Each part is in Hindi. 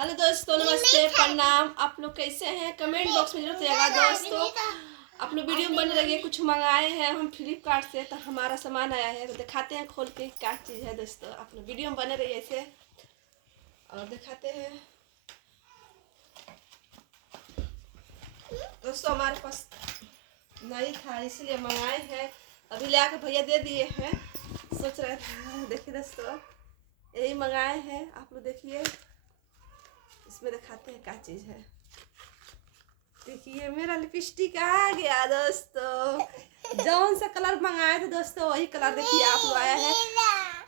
हेलो दोस्तों, नमस्ते, प्रणाम। आप लोग कैसे हैं? कमेंट बॉक्स में जरूर बताइएगा दोस्तों। आप लोग वीडियो में बने रहिए। कुछ मंगाए हैं हम फ्लिपकार्ट से, तो हमारा सामान आया है, तो दिखाते हैं खोल के क्या चीज़ है दोस्तों। आप लोग वीडियो में बने रहिए ऐसे और दिखाते हैं दोस्तों। हमारे पास नहीं था इसलिए मंगाए हैं, अभी ले आकर भैया दे दिए हैं। सोच रहे थे, देखिए दोस्तों यही मंगाए हैं। आप लोग देखिए, इसमें दिखाते हैं क्या चीज़ है। देखिए मेरा लिपस्टिक आ गया दोस्तों। जौन सा कलर मंगाए थे दोस्तों वही कलर देखिए आप लोग आया है।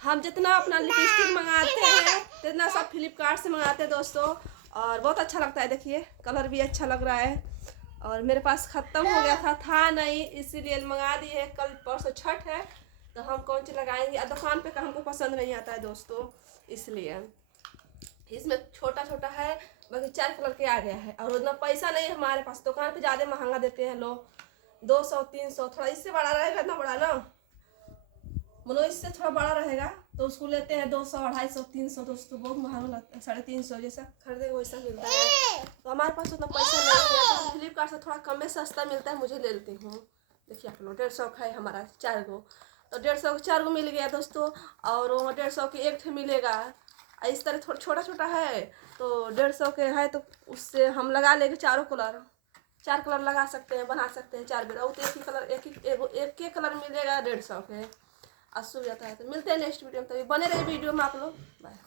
हम जितना अपना लिपस्टिक मंगाते हैं जितना सब फ्लिपकार्ट से मंगाते हैं दोस्तों, और बहुत अच्छा लगता है। देखिए कलर भी अच्छा लग रहा है, और मेरे पास ख़त्म हो गया था नहीं, इसीलिए मंगा दिए है। कल परसों छठ है तो हम कौन सी लगाएंगे, दुकान पे का हमको पसंद नहीं आता है दोस्तों, इसलिए। इसमें छोटा छोटा है, बाकी 4 कलर के आ गया है, और उतना पैसा नहीं है हमारे पास। दुकान पे ज़्यादा महंगा देते हैं लोग, 200-300। थोड़ा इससे बड़ा रहेगा, इतना बड़ा ना मतलब इससे थोड़ा बड़ा रहेगा तो उसको लेते हैं 200, 250, 300 दोस्तों। बहुत महंगा लगता है, 350 जैसा खरीदेंगे वैसा मिलता है। तो हमारे पास उतना पैसा नहीं है, तो फ्लिपकार्ट से थोड़ा कम में सस्ता मिलता है, मुझे ले लेती हूँ। देखिए आप लोग 150 का है हमारा 4 गो, तो 150 के 4 गो मिल गया दोस्तों। और वो 150 के एक मिलेगा। इस तरह थोड़ा छोटा छोटा है तो 150 के है, तो उससे हम लगा लेंगे चारों कलर। 4 कलर लगा सकते हैं, बना सकते हैं 4 बेर। और तो एक ही कलर, एक ही कलर मिलेगा 150 के। 80 हो जाता है। तो मिलते हैं नेक्स्ट वीडियो में, तभी बने रहे वीडियो में आप लोग। बाय।